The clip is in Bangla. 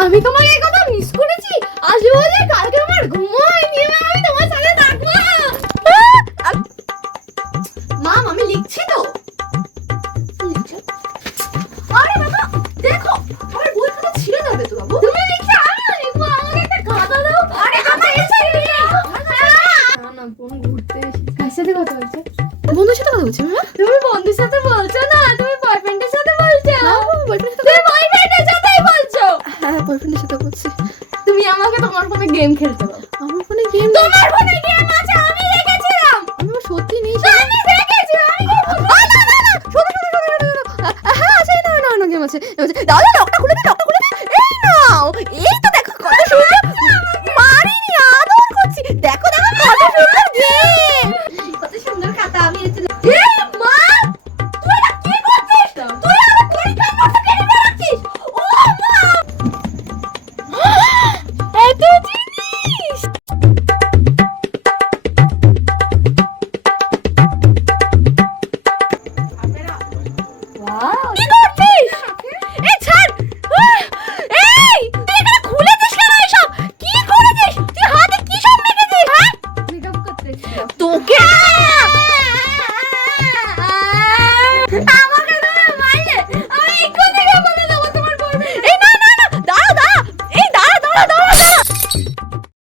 আমি তোমার এই কথা মিস করেছি। আজ বলে কালকে আমার ঘুম হয়নি, আমি তোমার সাথে থাকবো। মাম আমি লিখছি তো। আরে বাবা দেখো আমার বই খাতা ছিঁড়ে যাবে তো বাবু। তুমি লিখছো আমিও লিখবো, আমাকে একটা খাতা দাও। আরে আমার ইচ্ছে নেই। না না বোন ঘুরতে এসেছে। কার সাথে কথা বলছো? বন্ধুর সাথে কথা বলছো? তুমি বন্ধুর সাথে বলছো না, তুমি বয়ফ্রেন্ডের সাথে বলছো। না বয়ফ্রেন্ডের সাথে। তুমি বয়ফ্রেন্ডের সাথেই বলছো। হ্যাঁ বয়ফ্রেন্ডের সাথে বলছি। তুমি আমাকে তোমার ফোনে গেম খেলতে দাও। আমার ফোনে গেম? তোমার ফোনে গেম আছে, আমি রেখেছিলাম। আমি সত্যি নেই। আমি রেখেছি, আমি না না না শোনো শোনো শোনো শোনো। হ্যাঁ আছে, না না না গেম আছে। দাও দাও লকটা খুলে দে, লকটা খুলে দে। এই নাও